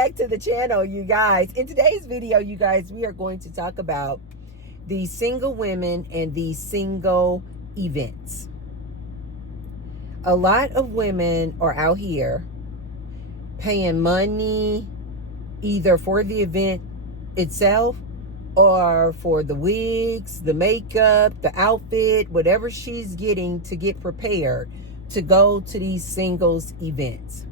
back to the channel, you guys. In today's video, you guys, we are going to talk about the single women and the single events. A lot of women are out here paying money either for the event itself or for the wigs, the makeup, the outfit, whatever she's getting to get prepared to go to these singles events.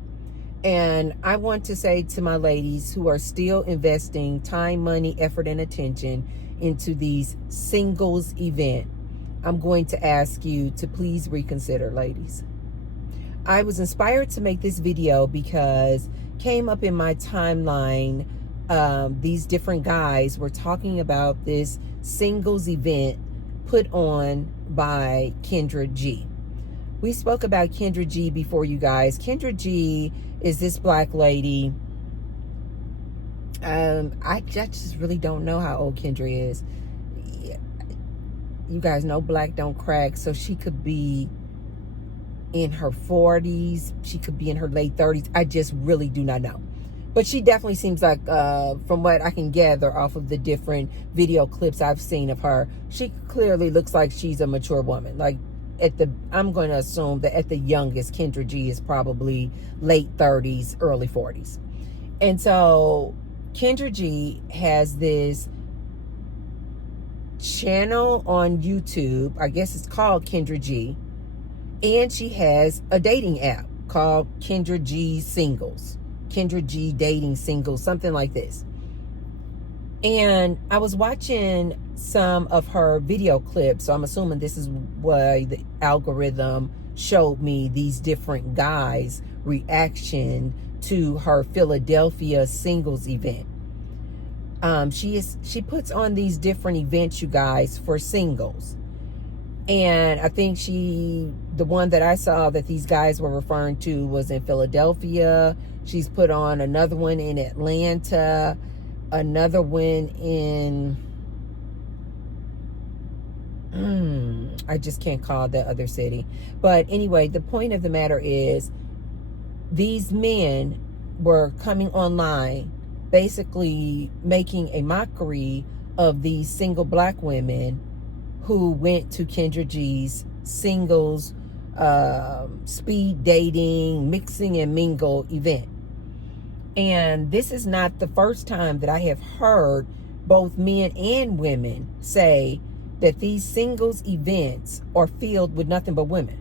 And I want to say to my ladies who are still investing time, money, effort, and attention into these singles event, I'm going to ask you to please reconsider, ladies. I was inspired to make this video because came up in my timeline, these different guys were talking about this singles event put on by Kendra G. We spoke about Kendra G before, you guys. Kendra G is this black lady. I just really don't know how old Kendra is. You guys know black don't crack, so she could be in her 40s. She could be in her late 30s. I just really do not know. But she definitely seems like, from what I can gather off of the different video clips I've seen of her, she clearly looks like she's a mature woman. Like, I'm going to assume that at the youngest, Kendra G is probably late 30s, early 40s. And so Kendra G has this channel on YouTube. I guess it's called Kendra G. And she has a dating app called Kendra G Singles. Kendra G Dating Singles, something like this. And I was watching some of her video clips, so I'm assuming this is why the algorithm showed me these different guys' reaction to her Philadelphia singles event. She puts on these different events, you guys, for singles. And I think the one that I saw that these guys were referring to was in Philadelphia. She's put on another one in Atlanta, another one in, I just can't call the other city. But anyway, the point of the matter is these men were coming online, basically making a mockery of these single black women who went to Kendra G's singles, speed dating, mixing and mingle event. And this is not the first time that I have heard both men and women say that these singles events are filled with nothing but women.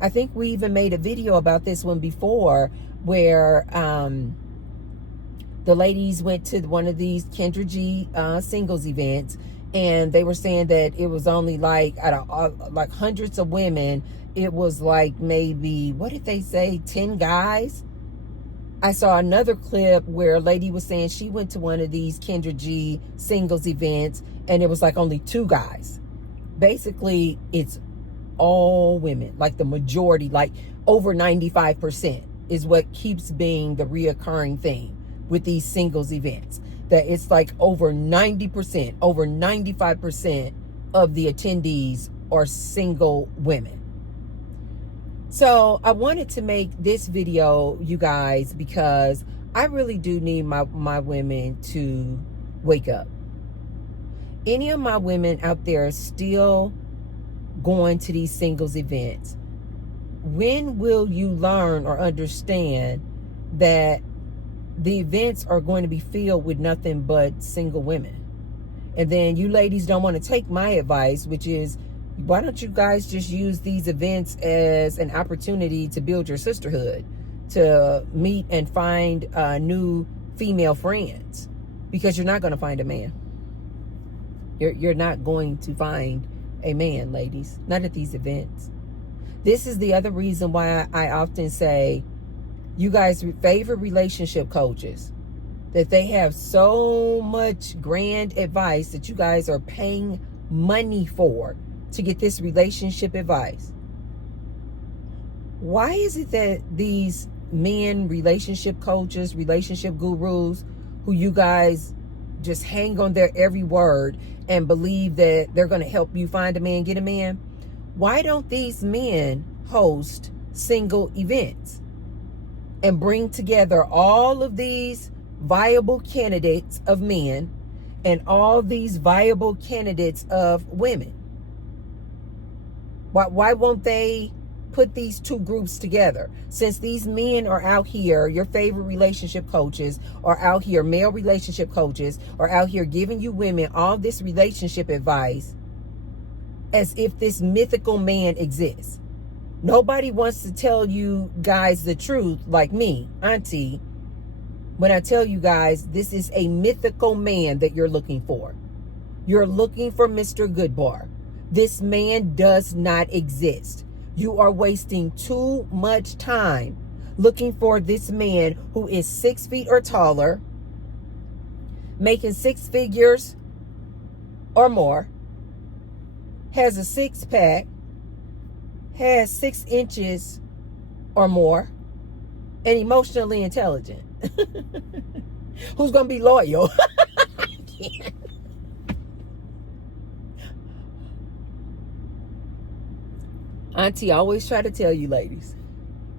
I think we even made a video about this one before where the ladies went to one of these Kendra G singles events, and they were saying that it was only like out of like hundreds of women, it was like maybe, what did they say, 10 guys? I saw another clip where a lady was saying she went to one of these Kendra G singles events and it was like only 2 guys. Basically, it's all women, like the majority, like over 95% is what keeps being the reoccurring thing with these singles events. That it's like over 90%, over 95% of the attendees are single women. So I wanted to make this video, you guys, because I really do need my women to wake up. Any of my women out there still going to these singles events, when will you learn or understand that the events are going to be filled with nothing but single women? And then you ladies don't want to take my advice, which is, why don't you guys just use these events as an opportunity to build your sisterhood, to meet and find new female friends? Because you're not going to find a man. You're not going to find a man, ladies. Not at these events. This is the other reason why I often say, you guys favor relationship coaches, that they have so much grand advice that you guys are paying money for to get this relationship advice. Why is it that these men, relationship coaches, relationship gurus, who you guys just hang on their every word and believe that they're going to help you find a man, get a man, why don't these men host single events? and bring together all of these viable candidates of men and all these viable candidates of women? Why won't they put these two groups together? Since these men are out here, your favorite relationship coaches are out here, male relationship coaches are out here giving you women all this relationship advice as if this mythical man exists. Nobody wants to tell you guys the truth like me, Auntie, when I tell you guys this is a mythical man that you're looking for. You're looking for Mr. Goodbar. This man does not exist. You are wasting too much time looking for this man who is 6 feet or taller, making six figures or more, has a six-pack, has 6 inches or more, and emotionally intelligent. Who's going to be loyal? Auntie always try to tell you ladies,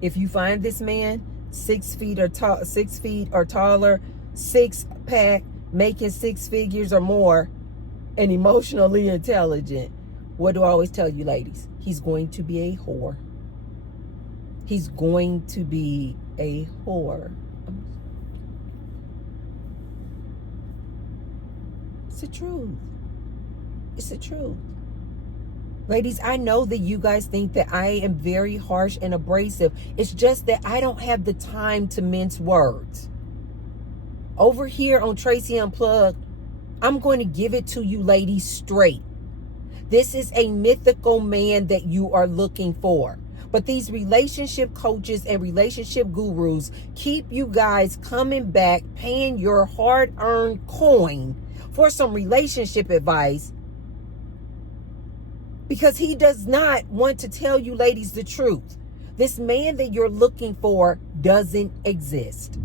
if you find this man 6 feet or 6 feet or taller, 6-pack, making 6 figures or more, and emotionally intelligent, what do I always tell you ladies? He's going to be a whore. He's going to be a whore. It's the truth. It's the truth. Ladies, I know that you guys think that I am very harsh and abrasive. It's just that I don't have the time to mince words. Over here on Tracy Unplugged, I'm going to give it to you ladies straight. This is a mythical man that you are looking for. But these relationship coaches and relationship gurus keep you guys coming back, paying your hard-earned coin for some relationship advice, because he does not want to tell you ladies the truth. This man that you're looking for doesn't exist.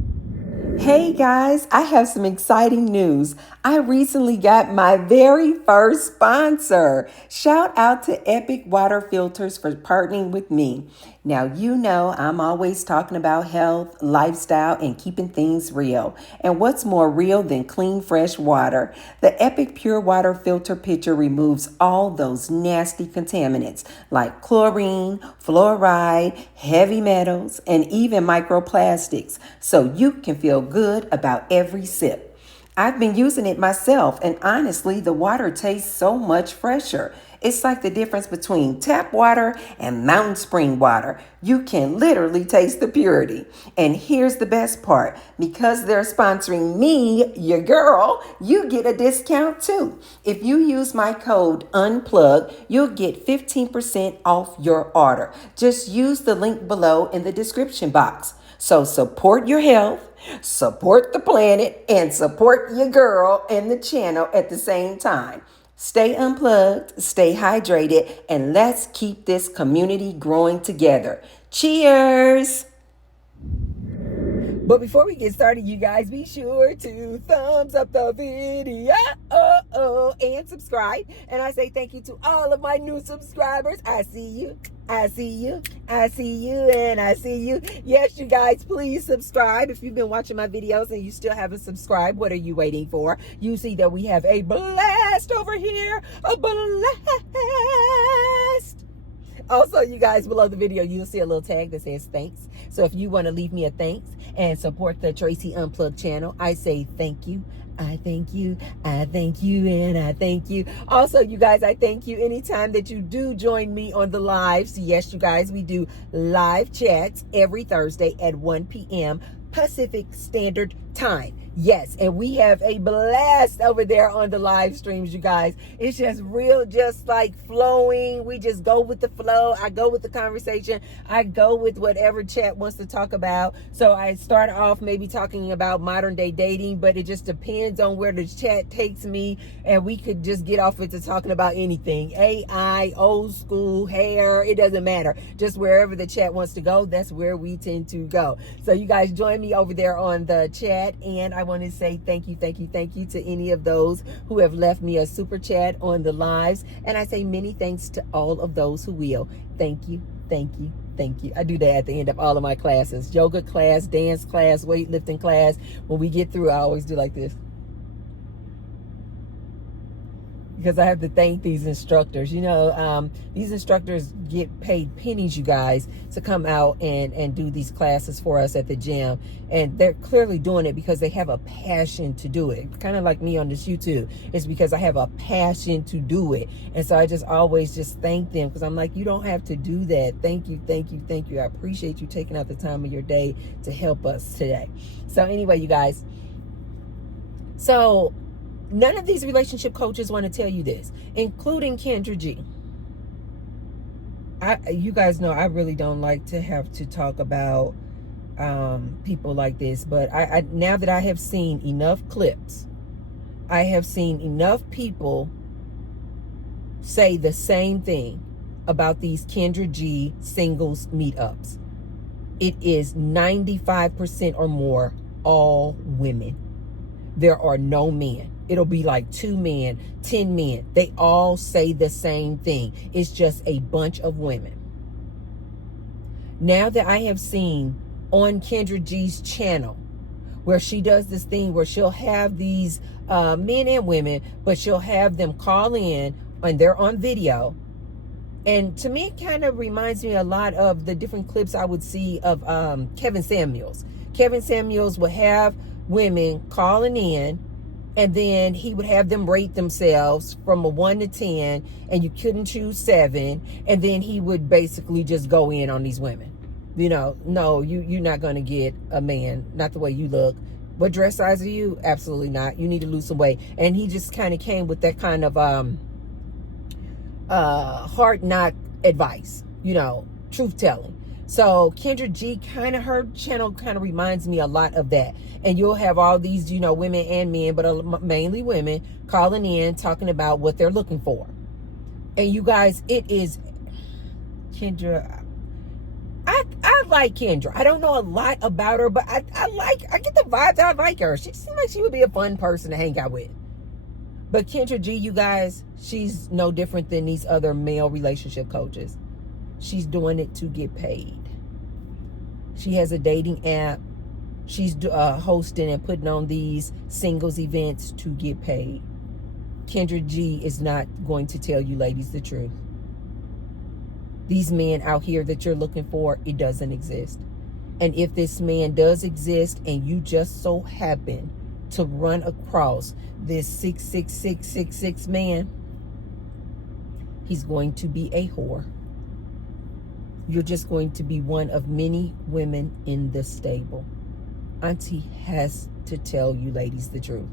Hey guys, I have some exciting news. I recently got my very first sponsor. Shout out to Epic Water Filters for partnering with me. Now, you know I'm always talking about health, lifestyle, and keeping things real. And what's more real than clean, fresh water? The Epic Pure Water Filter Pitcher removes all those nasty contaminants like chlorine, fluoride, heavy metals, and even microplastics, so you can feel good about every sip. I've been using it myself, and honestly, the water tastes so much fresher. It's like the difference between tap water and mountain spring water. You can literally taste the purity. And here's the best part. Because they're sponsoring me, your girl, you get a discount too. If you use my code UNPLUGGED, you'll get 15% off your order. Just use the link below in the description box. So support your health, support the planet, and support your girl and the channel at the same time. Stay unplugged, stay hydrated, and let's keep this community growing together. Cheers! But before we get started, you guys, be sure to thumbs up the video and subscribe. And I say thank you to all of my new subscribers. I see you. I see you. I see you. And I see you. Yes, you guys, please subscribe. If you've been watching my videos and you still haven't subscribed, what are you waiting for? You see that we have a blast over here. A blast. Also, you guys, below the video, you'll see a little tag that says thanks. So if you want to leave me a thanks and support the Tracy Unplugged channel, I say thank you. I thank you. I thank you. And I thank you. Also, you guys, I thank you anytime that you do join me on the lives. Yes, you guys, we do live chats every Thursday at 1 p.m. Pacific Standard Time. Yes, and we have a blast over there on the live streams, you guys. It's just real, just like flowing. We just go with the flow. I go with the conversation. I go with whatever chat wants to talk about. So I start off maybe talking about modern day dating, but it just depends on where the chat takes me. And we could just get off into talking about anything. AI, old school, hair, it doesn't matter. Just wherever the chat wants to go, that's where we tend to go. So you guys join me over there on the chat, and I want to say thank you to any of those who have left me a super chat on the lives, and I say many thanks to all of those who will. Thank you, thank you, Thank you. I do that at the end of all of my classes. Yoga class, dance class, weightlifting class. When we get through, I always do like this. Because I have to thank these instructors. You know, these instructors get paid pennies, you guys, to come out and do these classes for us at the gym. And they're clearly doing it because they have a passion to do it. Kind of like me on this YouTube. It's because I have a passion to do it. And so I just always just thank them, because I'm like, you don't have to do that. Thank you, thank you, thank you. I appreciate you taking out the time of your day to help us today. So anyway, you guys. So none of these relationship coaches want to tell you this, including Kendra G. You guys know I really don't like to have to talk about people like this, but I now that I have seen enough clips, I have seen enough people say the same thing about these Kendra G singles meetups. It is 95% or more all women. There are no men. It'll be like 2 men, 10 men. They all say the same thing. It's just a bunch of women. Now that I have seen on Kendra G's channel, where she does this thing where she'll have these men and women, but she'll have them call in and they're on video. And to me, it kind of reminds me a lot of the different clips I would see of Kevin Samuels. Kevin Samuels would have women calling in, and then he would have them rate themselves from a 1 to 10, and you couldn't choose 7. And then he would basically just go in on these women. You know, no, you're not going to get a man, not the way you look. What dress size are you? Absolutely not. You need to lose some weight. And he just kind of came with that kind of hard knock advice, you know, truth telling. So Kendra G, kind of, her channel kind of reminds me a lot of that. And you'll have all these, you know, women and men, but mainly women, calling in, talking about what they're looking for. And you guys, it is Kendra. I like Kendra. I don't know a lot about her, but I get the vibe that I like her. She seems like she would be a fun person to hang out with. But Kendra G, you guys, she's no different than these other male relationship coaches. She's doing it to get paid. She has a dating app. She's hosting and putting on these singles events to get paid. Kendra G is not going to tell you ladies the truth. These men out here that you're looking for, it doesn't exist. And if this man does exist and you just so happen to run across this 66666 man, he's going to be a whore. You're just going to be one of many women in the stable. Auntie has to tell you ladies the truth.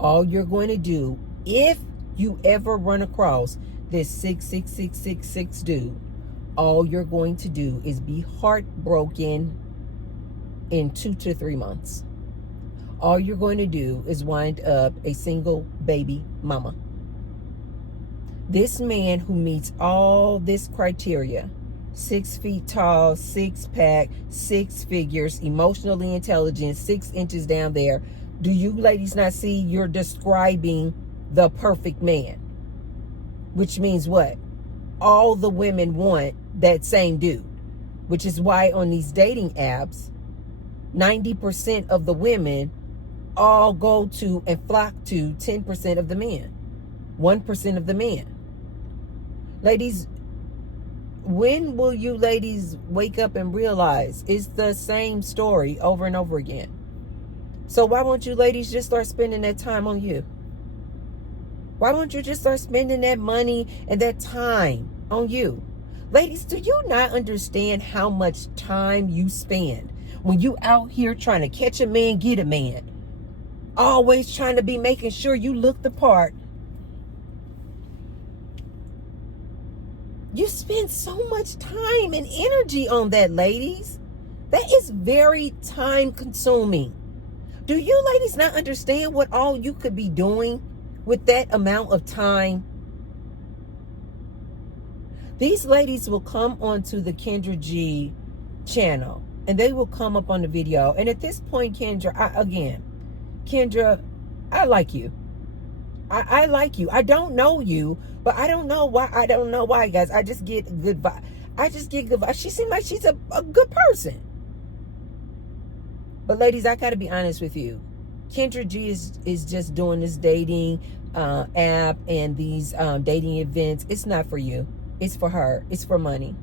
All you're going to do, if you ever run across this 66666 dude, all you're going to do is be heartbroken in 2 to 3 months. All you're going to do is wind up a single baby mama. This man who meets all this criteria, 6 feet tall, 6-pack, 6 figures, emotionally intelligent, 6 inches down there. Do you ladies not see you're describing the perfect man? Which means what? All the women want that same dude. Which is why on these dating apps, 90% of the women all go to and flock to 10% of the men. 1% of the men. Ladies, when will you ladies wake up and realize it's the same story over and over again? So why won't you ladies just start spending that time on you? Why won't you just start spending that money and that time on you? Ladies, do you not understand how much time you spend when you out here trying to catch a man, get a man? Always trying to be making sure you look the part. You spend so much time and energy on that, ladies. That is very time consuming. Do you ladies not understand what all you could be doing with that amount of time? These ladies will come onto the Kendra G channel and they will come up on the video. And at this point, Kendra, Kendra, I like you. I like you. I don't know you, but I don't know why, guys. I just get good vibe. I just get good vibes. She seems like she's a good person. But ladies, I got to be honest with you. Kendra G is just doing this dating app and these dating events. It's not for you. It's for her. It's for money.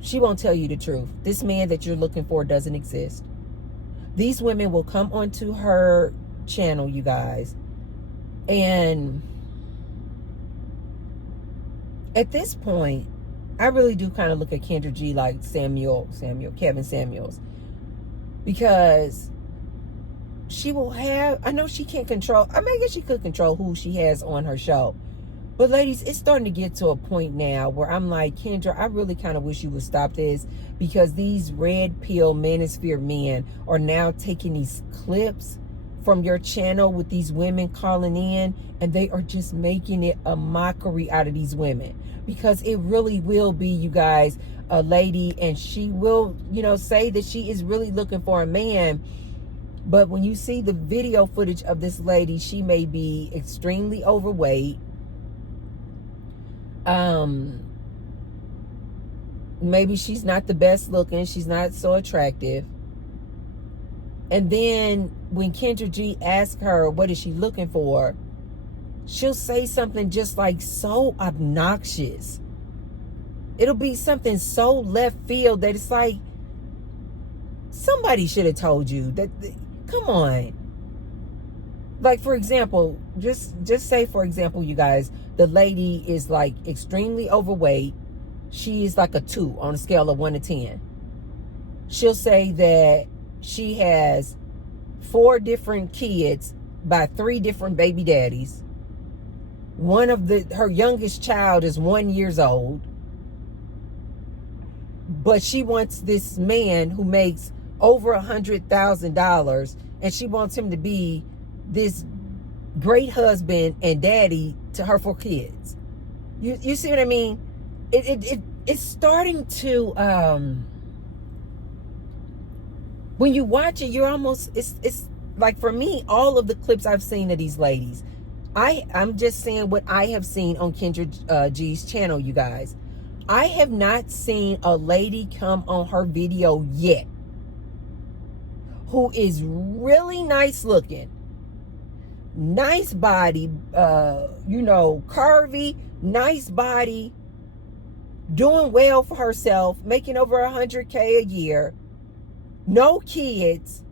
She won't tell you the truth. This man that you're looking for doesn't exist. These women will come onto her channel, you guys. And at this point, I really do kind of look at Kendra G like Kevin Samuels. Because she will have, I know she can't control, I mean, I guess she could control who she has on her show. But ladies, it's starting to get to a point now where I'm like, Kendra, I really kind of wish you would stop this, because these red pill manosphere men are now taking these clips from your channel with these women calling in, and they are just making it a mockery out of these women. Because it really will be, you guys, a lady, and she will, say that she is really looking for a man. But when you see the video footage of this lady, she may be extremely overweight. Maybe she's not the best looking. She's not so attractive. And then when Kendra G asks her, what is she looking for? She'll say something just like so obnoxious. It'll be something so left field that it's like, somebody should have told you that. Come on. Like, for example, just say, for example, you guys, the lady is like extremely overweight. She is like a 2 on a scale of 1 to 10. She'll say that she has 4 different kids by 3 different baby daddies. One of her youngest child is 1 year old. But she wants this man who makes over $100,000, and she wants him to be this great husband and daddy to her 4 kids. You see what I mean? It's starting to when you watch it, you're almost, it's like, for me, all of the clips I've seen of these ladies, I'm just saying what I have seen on Kendra G's channel, you guys. I have not seen a lady come on her video yet who is really nice looking, nice body, curvy, nice body, doing well for herself, making over $100K a year, no kids.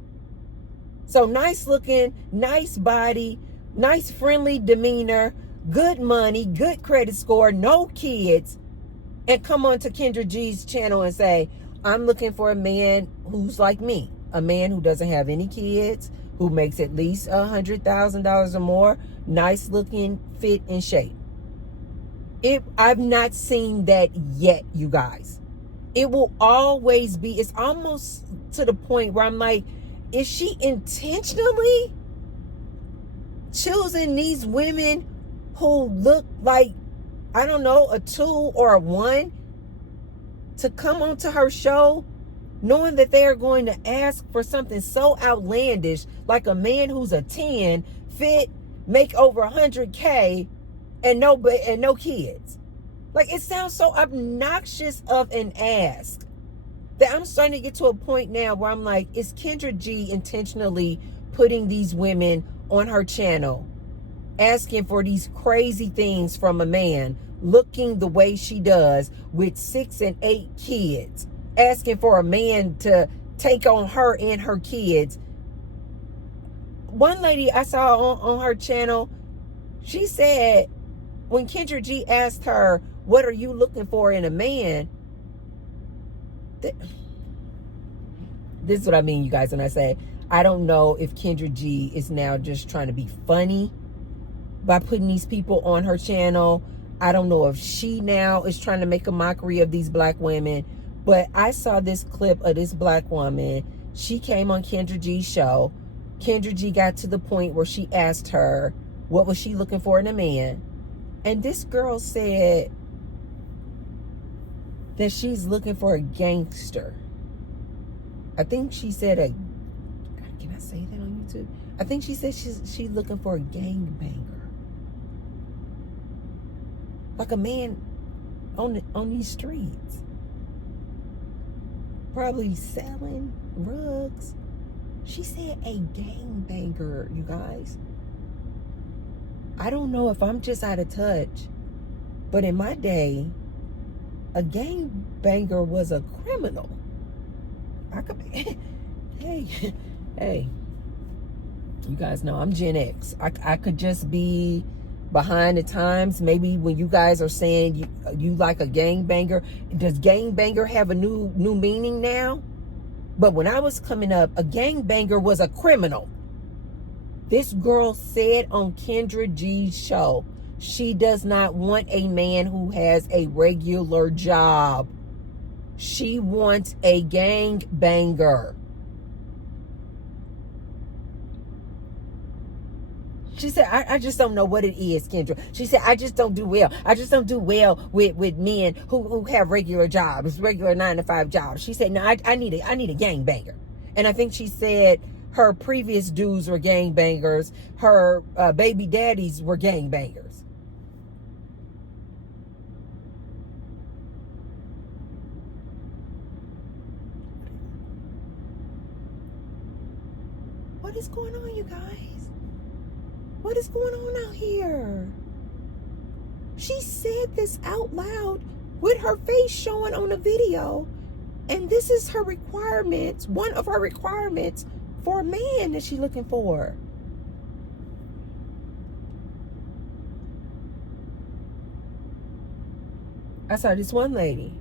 So nice looking, nice body, nice friendly demeanor, good money, good credit score, no kids, and come on to Kendra G's channel and say, I'm looking for a man who's like me, a man who doesn't have any kids, who makes at least $100,000 or more, nice looking, fit, and shape. I've not seen that yet, you guys. It will always be, it's almost to the point where I'm like, is she intentionally choosing these women who look like, I don't know, a 2 or a 1 to come onto her show, knowing that they are going to ask for something so outlandish, like a man who's a 10, fit, make over $100K, and no kids? Like, it sounds so obnoxious of an ask that I'm starting to get to a point now where I'm like, is Kendra G intentionally putting these women on her channel, asking for these crazy things from a man, looking the way she does with 6 and 8 kids, asking for a man to take on her and her kids? One lady I saw on her channel, she said when Kendra G asked her, what are you looking for in a man? This is what I mean, you guys, when I say, I don't know if Kendra G is now just trying to be funny by putting these people on her channel. I don't know if she now is trying to make a mockery of these black women. But I saw this clip of this black woman. She came on Kendra G's show. Kendra G got to the point where she asked her, what was she looking for in a man? And this girl said that she's looking for a gangster. I think she said can I say that on YouTube? I think she said she's looking for a gangbanger. Like a man on these streets. Probably selling rugs. She said a gangbanger, you guys. I don't know if I'm just out of touch, but in my day, a gangbanger was a criminal. I could be, hey, you guys know I'm Gen X. I could just be behind the times. Maybe when you guys are saying you like a gangbanger, does gangbanger have a new meaning now? But when I was coming up, a gangbanger was a criminal. This girl said on Kendra G's show, she does not want a man who has a regular job. She wants a gangbanger. She said, I just don't know what it is, Kendra. She said, I just don't do well. I just don't do well with men who have regular jobs, regular 9-to-5 jobs. She said, no, I need a gangbanger. And I think she said her previous dudes were gangbangers. Her baby daddies were gangbangers. What is going on, you guys? What is going on out here? She said this out loud with her face showing on the video. And this is her requirements, one of her requirements for a man that she's looking for. I saw this one lady.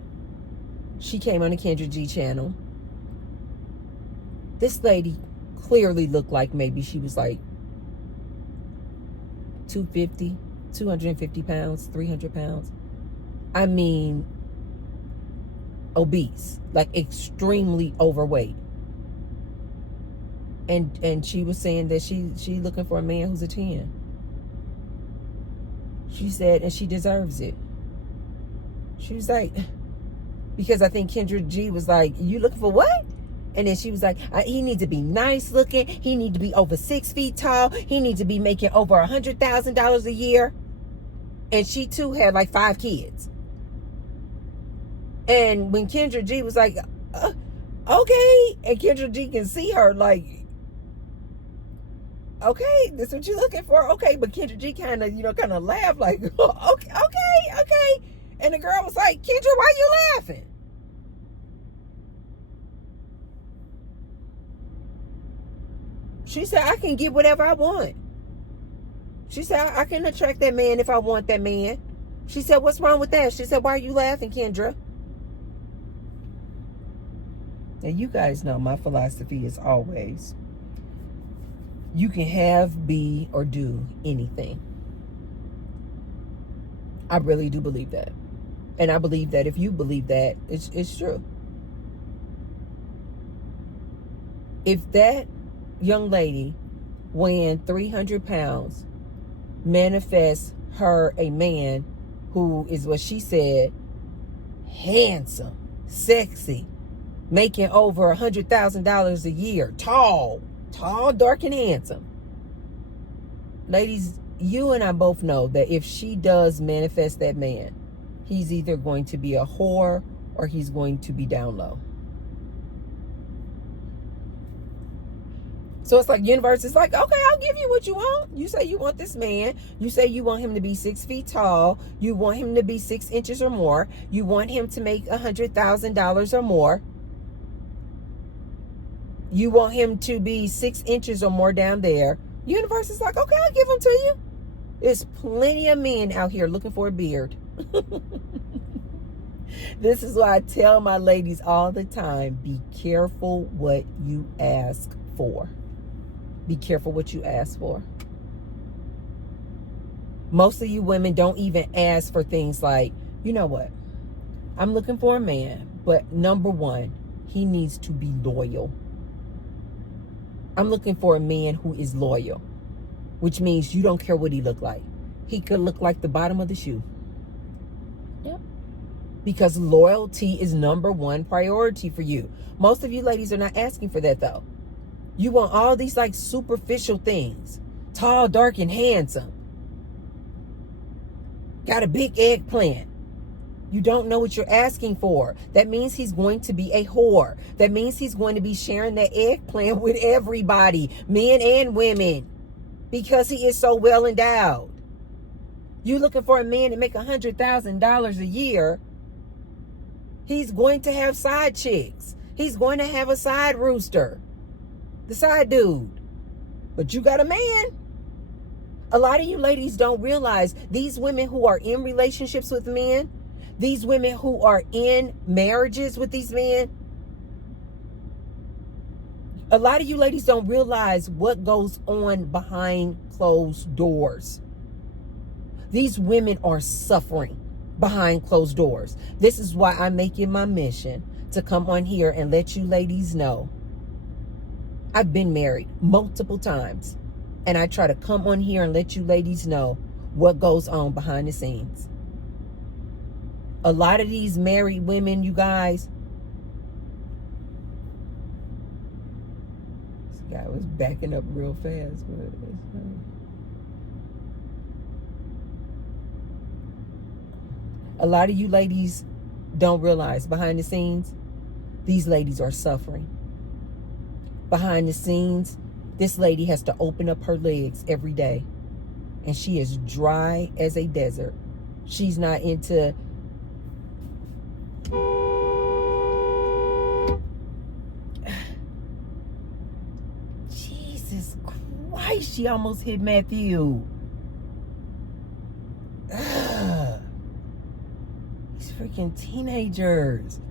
She came on the Kendra G channel. This lady clearly looked like maybe she was like 250 pounds, 300 pounds. I mean, obese, like extremely overweight. And she was saying that she looking for a man who's a 10. She said, and she deserves it. She was like, because I think Kendra G was like, you looking for what? And then she was like, he needs to be nice looking. He needs to be over 6 feet tall. He needs to be making over $100,000 a year. And she too had like 5 kids. And when Kendra G was like, okay. And Kendra G can see her like, okay, this is what you're looking for. Okay. But Kendra G kind of laughed like, okay. And the girl was like, Kendra, why you laughing? She said, I can get whatever I want. She said, I can attract that man if I want that man. She said, what's wrong with that? She said, why are you laughing, Kendra? Now, you guys know my philosophy is always, you can have, be, or do anything. I really do believe that. And I believe that if you believe that, it's true. If that young lady weighing 300 pounds manifests her a man who is what she said, handsome, sexy, making over $100,000 a year, tall, dark, and handsome. Ladies, you and I both know that if she does manifest that man, he's either going to be a whore or he's going to be down low. So it's like universe is like, okay, I'll give you what you want. You say you want this man. You say you want him to be 6 feet tall. You want him to be 6 inches or more. You want him to make $100,000 or more. You want him to be 6 inches or more down there. Universe is like, okay, I'll give him to you. There's plenty of men out here looking for a beard. This is why I tell my ladies all the time, be careful what you ask for. Be careful what you ask for. Most of you women don't even ask for things like, you know what? I'm looking for a man, but number one, he needs to be loyal. I'm looking for a man who is loyal, which means you don't care what he look like. He could look like the bottom of the shoe. Yep. Because loyalty is number one priority for you. Most of you ladies are not asking for that though. You want all these like superficial things. Tall, dark, and handsome. Got a big eggplant. You don't know what you're asking for. That means he's going to be a whore. That means he's going to be sharing that eggplant with everybody, men and women, because he is so well endowed. You looking for a man to make $100,000 a year. He's going to have side chicks. He's going to have a side rooster, the side dude. But you got a man. A lot of you ladies don't realize these women who are in relationships with men, these women who are in marriages with these men, a lot of you ladies don't realize what goes on behind closed doors. These women are suffering behind closed doors. This is why I make it my mission to come on here and let you ladies know. I've been married multiple times, and I try to come on here and let you ladies know what goes on behind the scenes. A lot of these married women, you guys, this guy was backing up real fast, but it's fine. A lot of you ladies don't realize behind the scenes, these ladies are suffering. Behind the scenes, this lady has to open up her legs every day, and she is dry as a desert. She's not into Jesus Christ, she almost hit Matthew. These freaking teenagers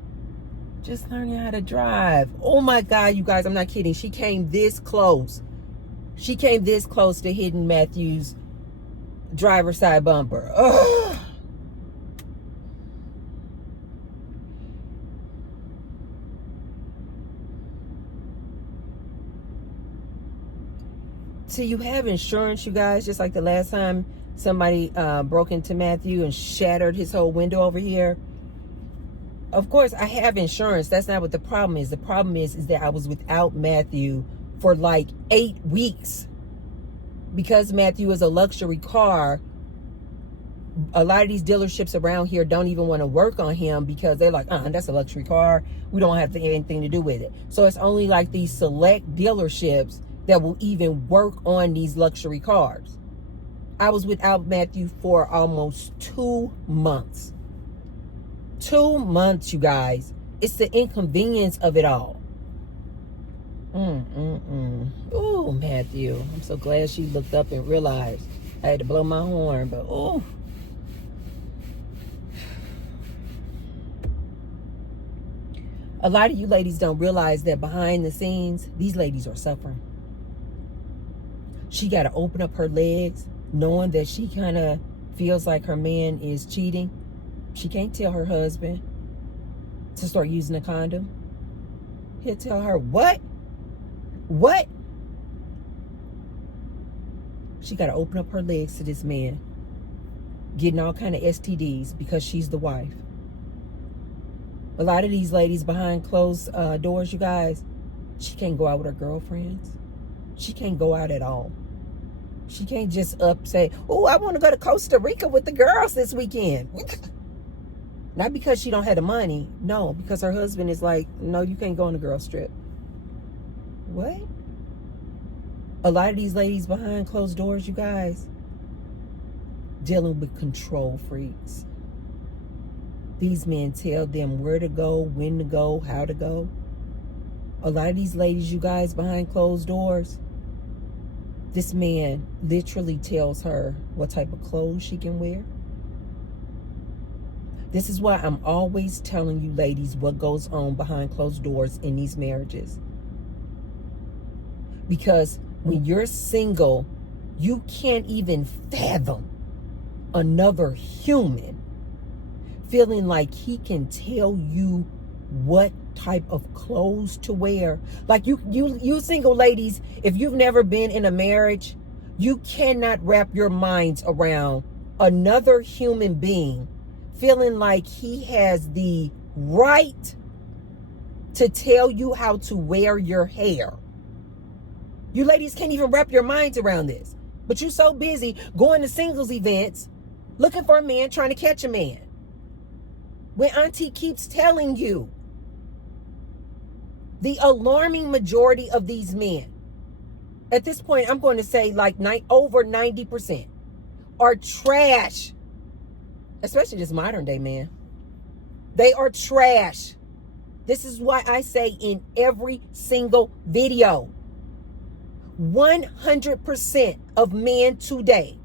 just learning how to drive. Oh my God, you guys, I'm not kidding. She came this close. She came this close to hitting Matthew's driver's side bumper. Ugh. So you have insurance, you guys, just like the last time somebody broke into Matthew and shattered his whole window over here. Of course, I have insurance. That's not what the problem is. The problem is that I was without Matthew for like 8 weeks. Because Matthew is a luxury car, a lot of these dealerships around here don't even want to work on him because they're like, that's a luxury car. We don't have anything to do with it. So it's only like these select dealerships that will even work on these luxury cars. I was without Matthew for almost 2 months. 2 months, you guys. It's the inconvenience of it all. Ooh, Matthew. I'm so glad she looked up and realized I had to blow my horn, but ooh. A lot of you ladies don't realize that behind the scenes, these ladies are suffering. She got to open up her legs, knowing that she kind of feels like her man is cheating. She can't tell her husband to start using a condom. He'll tell her, what? What? She got to open up her legs to this man, getting all kind of STDs because she's the wife. A lot of these ladies behind closed doors, you guys, she can't go out with her girlfriends. She can't go out at all. She can't just say, oh, I want to go to Costa Rica with the girls this weekend. Not because she don't have the money. No, because her husband is like, no, you can't go on a girls trip. What? A lot of these ladies behind closed doors, you guys, dealing with control freaks. These men tell them where to go, when to go, how to go. A lot of these ladies, you guys, behind closed doors, this man literally tells her what type of clothes she can wear. This is why I'm always telling you ladies what goes on behind closed doors in these marriages. Because when you're single, you can't even fathom another human feeling like he can tell you what type of clothes to wear. Like you single ladies, if you've never been in a marriage, you cannot wrap your minds around another human being feeling like he has the right to tell you how to wear your hair. You ladies can't even wrap your minds around this. But you're so busy going to singles events, looking for a man, trying to catch a man. When Auntie keeps telling you, the alarming majority of these men, at this point, I'm going to say like over 90%, are trash. Especially this modern day man. They are trash. This is why I say in every single video, 100% of men today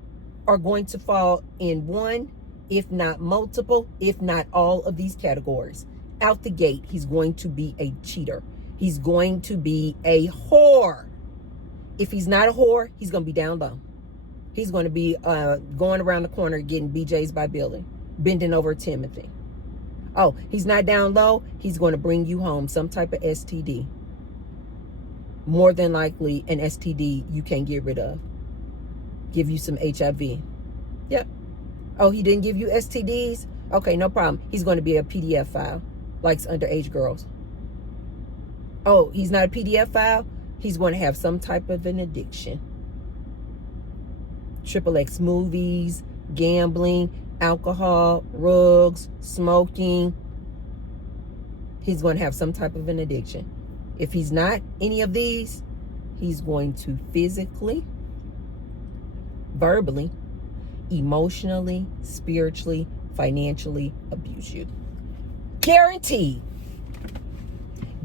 are going to fall in one, if not multiple, if not all of these categories. Out the gate, he's going to be a cheater. He's going to be a whore. If he's not a whore, he's going to be down low. He's going to be going around the corner getting BJs by Billy, bending over Timothy. Oh, he's not down low. He's going to bring you home some type of STD. More than likely an STD you can't get rid of. Give you some HIV. Yep. Oh, he didn't give you STDs? Okay, no problem. He's going to be a PDF file. Likes underage girls. Oh, he's not a PDF file? He's going to have some type of an addiction. XXX movies, gambling, alcohol, drugs, smoking. He's going to have some type of an addiction. If he's not any of these, he's going to physically, verbally, emotionally, spiritually, financially abuse you. Guaranteed.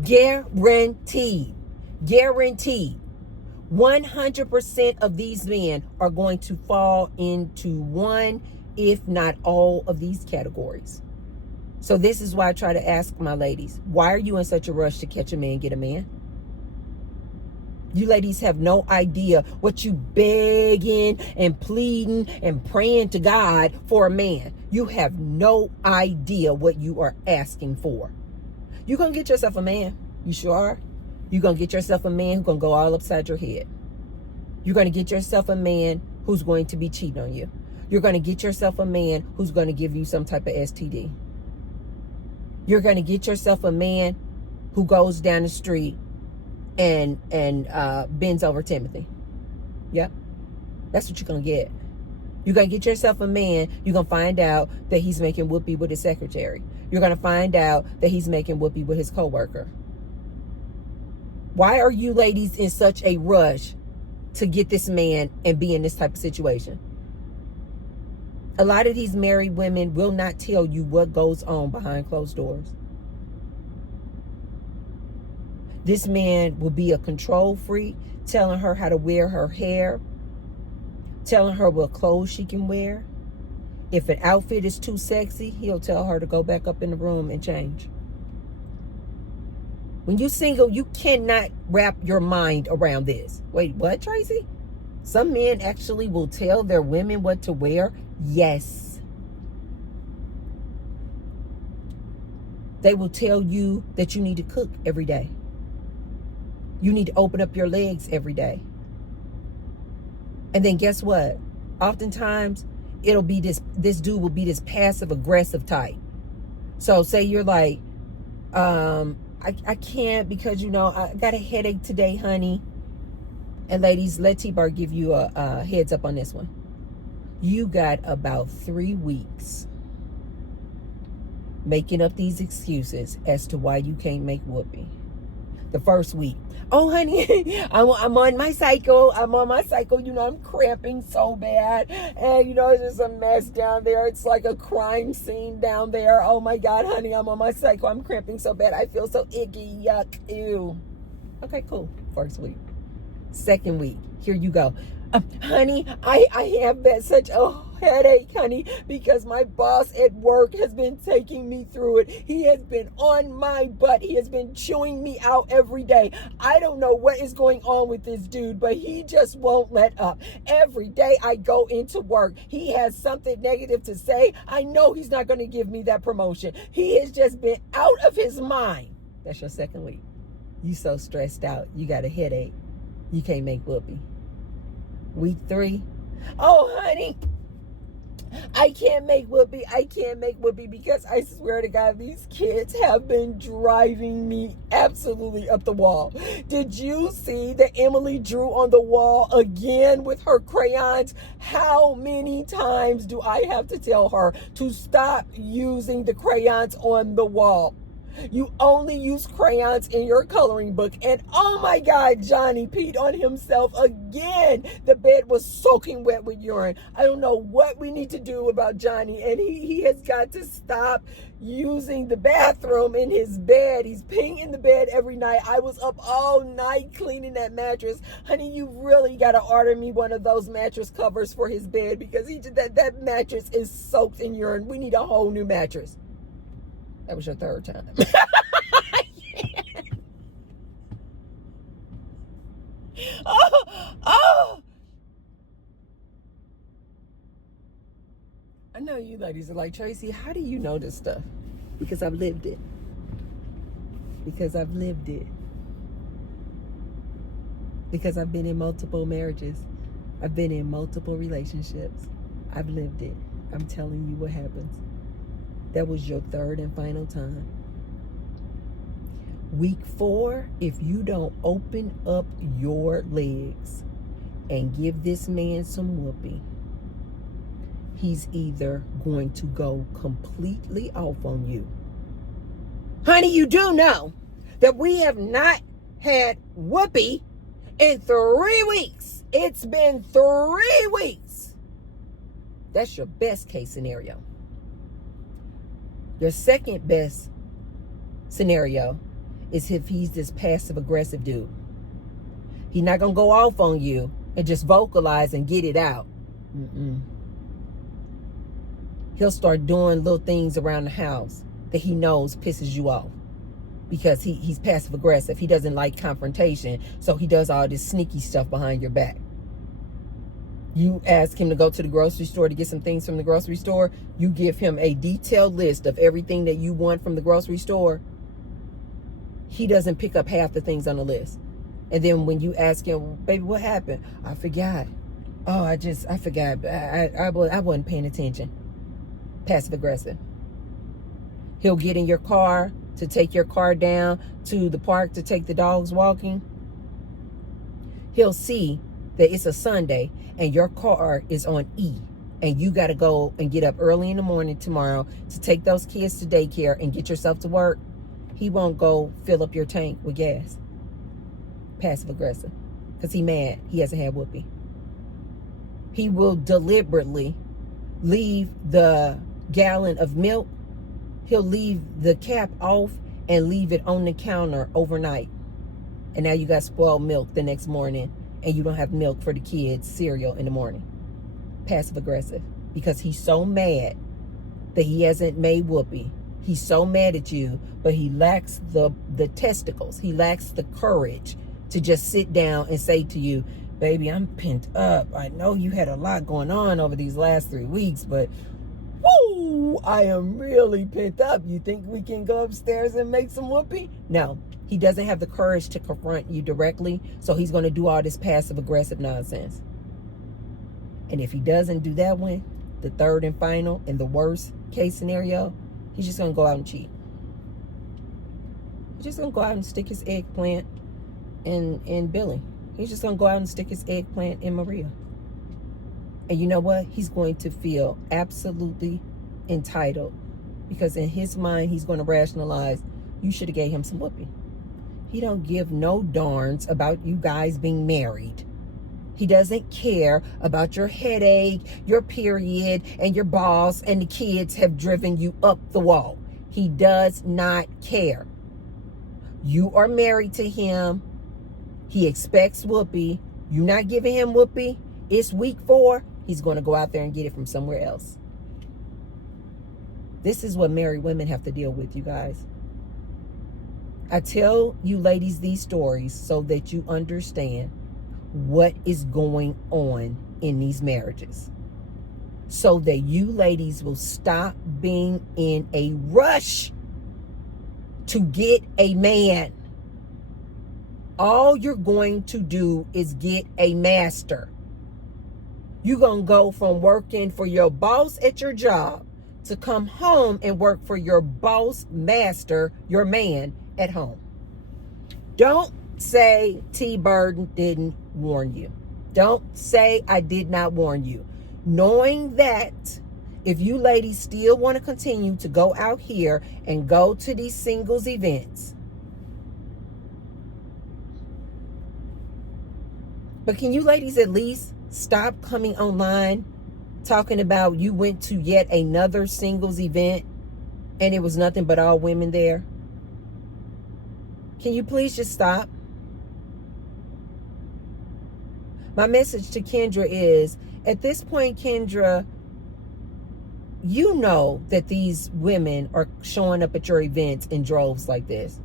Guaranteed. Guaranteed. 100% of these men are going to fall into one, if not all of these categories. So this is why I try to ask my ladies, why are you in such a rush to catch a man, get a man? You ladies have no idea what you begging and pleading and praying to God for a man. You have no idea what you are asking for. You're going to get yourself a man. You sure are. You're going to get yourself a man who's going to go all upside your head. You're going to get yourself a man who's going to be cheating on you. You're going to get yourself a man who's going to give you some type of STD. You're going to get yourself a man who goes down the street and bends over Timothy. Yep. That's what you're going to get. You're going to get yourself a man. You're going to find out that he's making whoopee with his secretary. You're going to find out that he's making whoopee with his coworker. Why are you ladies in such a rush to get this man and be in this type of situation? A lot of these married women will not tell you what goes on behind closed doors. This man will be a control freak, telling her how to wear her hair, telling her what clothes she can wear. If an outfit is too sexy, he'll tell her to go back up in the room and change. When you're single, you cannot wrap your mind around this. Wait, what, Tracy? Some men actually will tell their women what to wear? Yes. They will tell you that you need to cook every day. You need to open up your legs every day. And then guess what? Oftentimes, it'll be this dude will be this passive aggressive type. So say you're like, I can't because, I got a headache today, honey. And ladies, let T-Bar give you a heads up on this one. You got about 3 weeks making up these excuses as to why you can't make whoopee. The first week, oh honey, I'm on my cycle. I'm cramping so bad, and it's just a mess down there. It's like a crime scene down there. Oh my God, honey, I'm on my cycle. I'm cramping so bad. I feel so icky. Yuck. Ew. Okay, cool. First week. Second week, here you go. Honey, I have such a headache, honey, because my boss at work has been taking me through it. He has been on my butt. He has been chewing me out every day. I don't know what is going on with this dude, but he just won't let up. Every day I go into work, he has something negative to say. I know he's not going to give me that promotion. He has just been out of his mind. That's your second week. You so stressed out. You got a headache. You can't make whoopee. Week 3. Oh, honey, I can't make whoopee. I can't make whoopee because I swear to God, these kids have been driving me absolutely up the wall. Did you see that Emily drew on the wall again with her crayons? How many times do I have to tell her to stop using the crayons on the wall? You only use crayons in your coloring book. And oh my God, Johnny peed on himself again. The bed was soaking wet with urine. I don't know what we need to do about Johnny. And he has got to stop using the bathroom in his bed. He's peeing in the bed every night. I was up all night cleaning that mattress. Honey, you really got to order me one of those mattress covers for his bed because that mattress is soaked in urine. We need a whole new mattress. That was your third time. oh. I know you ladies are like, Tracy, how do you know this stuff? Because I've lived it. Because I've lived it. Because I've been in multiple marriages. I've been in multiple relationships. I've lived it. I'm telling you what happens. That was your third and final time. Week 4, if you don't open up your legs and give this man some whoopee, he's either going to go completely off on you. Honey, you do know that we have not had whoopee in 3 weeks. It's been 3 weeks. That's your best case scenario. Your second best scenario is if he's this passive aggressive dude. He's not going to go off on you and just vocalize and get it out. He'll start doing little things around the house that he knows pisses you off because he's passive aggressive. He doesn't like confrontation, so he does all this sneaky stuff behind your back. You ask him to go to the grocery store to get some things from the grocery store. You give him a detailed list of everything that you want from the grocery store. He doesn't pick up half the things on the list. And then when you ask him, baby, what happened? I forgot. Oh, I forgot. I wasn't paying attention. Passive aggressive. He'll get in your car to take your car down to the park to take the dogs walking. He'll see that it's a Sunday and your car is on E and you got to go and get up early in the morning tomorrow to take those kids to daycare and get yourself to work. He won't go fill up your tank with gas. Passive aggressive. Because he mad. He hasn't had whoopee. He will deliberately leave the gallon of milk. He'll leave the cap off and leave it on the counter overnight. And now you got spoiled milk the next morning and you don't have milk for the kids' cereal in the morning. Passive aggressive. Because he's so mad that he hasn't made whoopee. He's so mad at you, but he lacks the testicles. He lacks the courage to just sit down and say to you, baby, I'm pent up. I know you had a lot going on over these last 3 weeks, but woo, I am really pent up. You think we can go upstairs and make some whoopee? No, he doesn't have the courage to confront you directly, so he's going to do all this passive aggressive nonsense. And if he doesn't do that one, the third and final and the worst case scenario, he's just going to go out and cheat. He's just going to go out and stick his eggplant in Billy. He's just going to go out and stick his eggplant in Maria. And you know what? He's going to feel absolutely entitled because in his mind, he's going to rationalize, you should have gave him some whoopee. He don't give no darns about you guys being married. He doesn't care about your headache, your period, and your boss and the kids have driven you up the wall. He does not care. You are married to him. He expects whoopee. You're not giving him whoopee. It's week 4. He's going to go out there and get it from somewhere else. This is what married women have to deal with, you guys. I tell you ladies these stories so that you understand what is going on in these marriages. So that you ladies will stop being in a rush to get a man. All you're going to do is get a master. You're going to go from working for your boss at your job to come home and work for your boss, master, your man at home. Don't say T-Bird didn't warn you. Don't say I did not warn you. Knowing that if you ladies still want to continue to go out here and go to these singles events, but can you ladies at least stop coming online talking about you went to yet another singles event and it was nothing but all women there? Can you please just stop? My message to Kendra is, at this point, Kendra, you know that these women are showing up at your events in droves like this.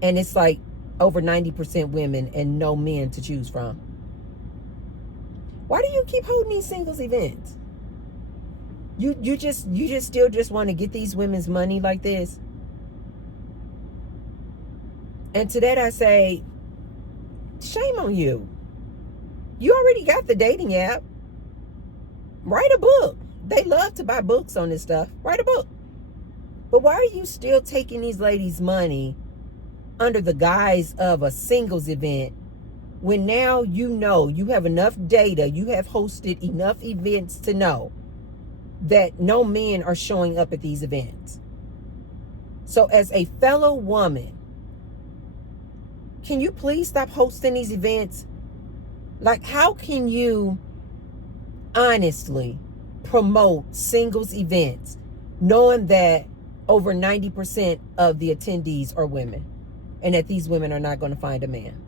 And it's like over 90% women and no men to choose from. Why do you keep holding these singles events? You just still just want to get these women's money like this? And to that I say, shame on you. You already got the dating app. Write a book. They love to buy books on this stuff. Write a book. But why are you still taking these ladies' money under the guise of a singles event when now you know, you have enough data, you have hosted enough events to know that no men are showing up at these events? So as a fellow woman, can you please stop hosting these events? Like, how can you honestly promote singles events knowing that over 90% of the attendees are women and that these women are not going to find a man?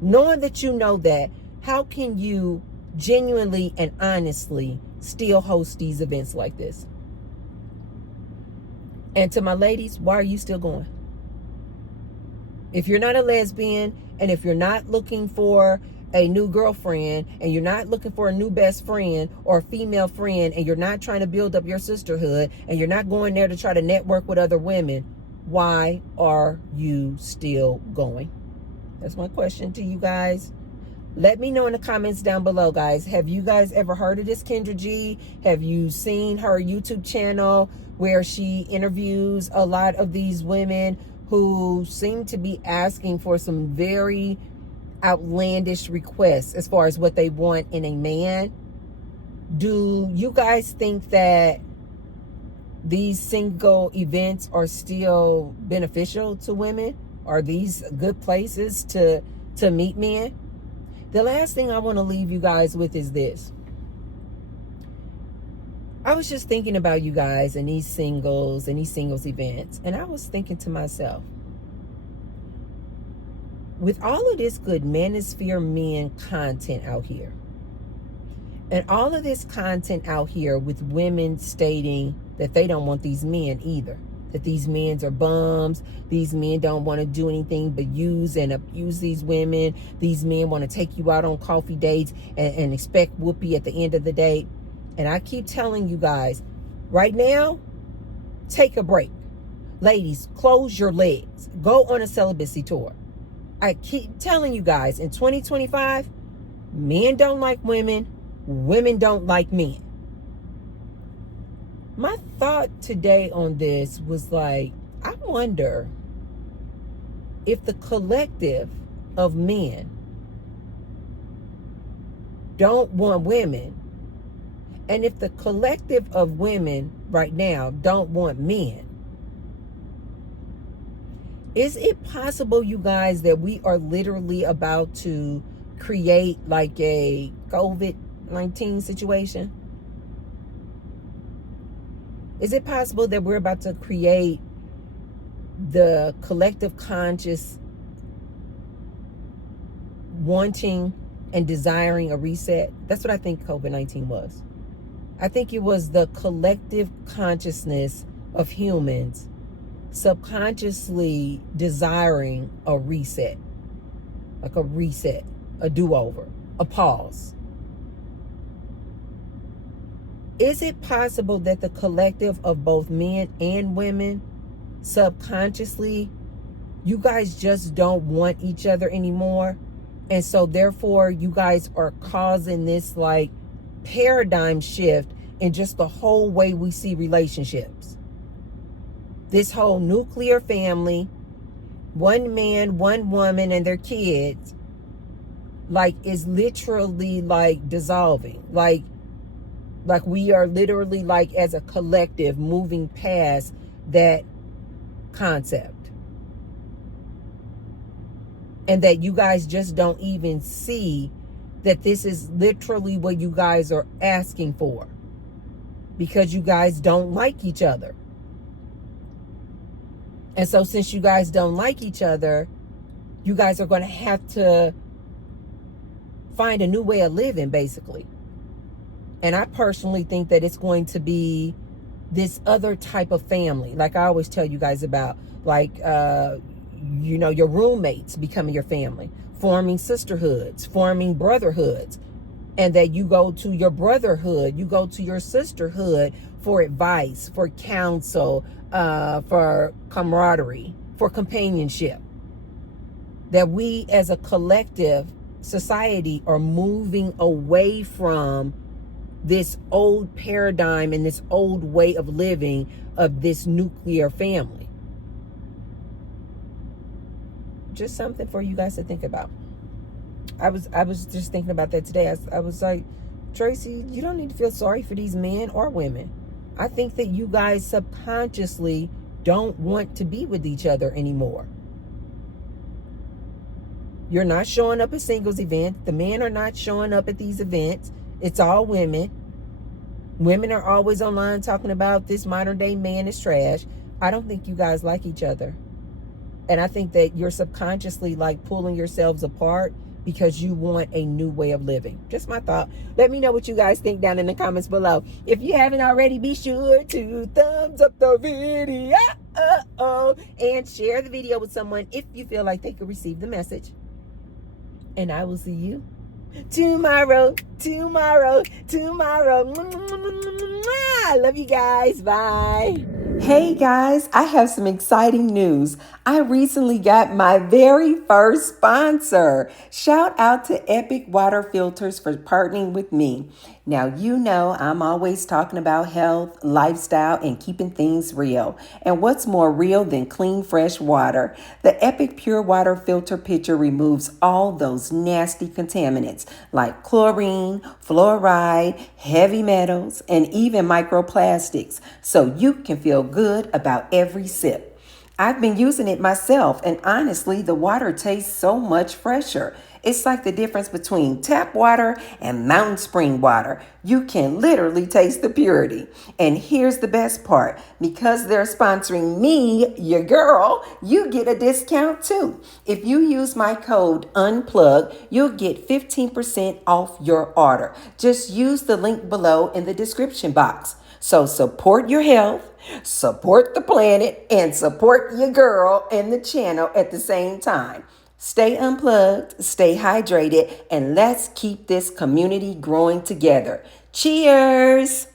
Knowing that you know that, how can you genuinely and honestly still host these events like this? And to my ladies, why are you still going? If you're not a lesbian, and if you're not looking for a new girlfriend, and you're not looking for a new best friend or a female friend, and you're not trying to build up your sisterhood, and you're not going there to try to network with other women, why are you still going? That's my question to you guys. Let me know in the comments down below, guys. Have you guys ever heard of this Kendra G? Have you seen her YouTube channel where she interviews a lot of these women who seem to be asking for some very outlandish requests as far as what they want in a man? Do you guys think that these single events are still beneficial to women? Are these good places to meet men? The last thing I want to leave you guys with is this. I was just thinking about you guys and these singles events, and I was thinking to myself, with all of this good manosphere men content out here, and all of this content out here with women stating that they don't want these men either, that these men are bums, these men don't want to do anything but use and abuse these women, these men want to take you out on coffee dates and expect whoopee at the end of the day. And I keep telling you guys, right now, take a break. Ladies, close your legs. Go on a celibacy tour. I keep telling you guys, in 2025, men don't like women, women don't like men. My thought today on this was like, I wonder if the collective of men don't want women, and if the collective of women right now don't want men. Is it possible, you guys, that we are literally about to create like a COVID-19 situation? Is it possible that we're about to create the collective conscious wanting and desiring a reset? That's what I think COVID-19 was. I think it was the collective consciousness of humans subconsciously desiring a reset, like a reset, a do-over, a pause. Is it possible that the collective of both men and women subconsciously, you guys just don't want each other anymore? And so therefore you guys are causing this like paradigm shift in just the whole way we see relationships. This whole nuclear family, one man, one woman, and their kids, like, is literally like dissolving. Like we are literally, like, as a collective moving past that concept. And that you guys just don't even see that this is literally what you guys are asking for, because you guys don't like each other. And so since you guys don't like each other, you guys are going to have to find a new way of living, basically. And I personally think that it's going to be this other type of family, like I always tell you guys about, like, your roommates becoming your family, forming sisterhoods, forming brotherhoods, and that you go to your brotherhood, you go to your sisterhood for advice, for counsel, for camaraderie, for companionship. That we as a collective society are moving away from this old paradigm and this old way of living of this nuclear family. Just something for you guys to think about. I was just thinking about that today. I was like, Tracy, you don't need to feel sorry for these men or women. I think that you guys subconsciously don't want to be with each other anymore. You're not showing up at singles events. The men are not showing up at these events. It's all women. Women are always online talking about this modern day man is trash. I don't think you guys like each other. And I think that you're subconsciously like pulling yourselves apart because you want a new way of living. Just my thought. Let me know what you guys think down in the comments below. If you haven't already, be sure to thumbs up the video and share the video with someone if you feel like they could receive the message. And I will see you tomorrow. I love you guys. Bye. Hey guys, I have some exciting news. I recently got my very first sponsor. Shout out to Epic Water Filters for partnering with me. Now, you know I'm always talking about health, lifestyle, and keeping things real. And what's more real than clean, fresh water? The Epic Pure Water Filter Pitcher removes all those nasty contaminants like chlorine, fluoride, heavy metals, and even microplastics, so you can feel good about every sip. I've been using it myself, and honestly, the water tastes so much fresher. It's like the difference between tap water and mountain spring water. You can literally taste the purity. And here's the best part. Because they're sponsoring me, your girl, you get a discount too. If you use my code UNPLUGGED, you'll get 15% off your order. Just use the link below in the description box. So support your health, support the planet, and support your girl and the channel at the same time. Stay unplugged, stay hydrated, and let's keep this community growing together. Cheers!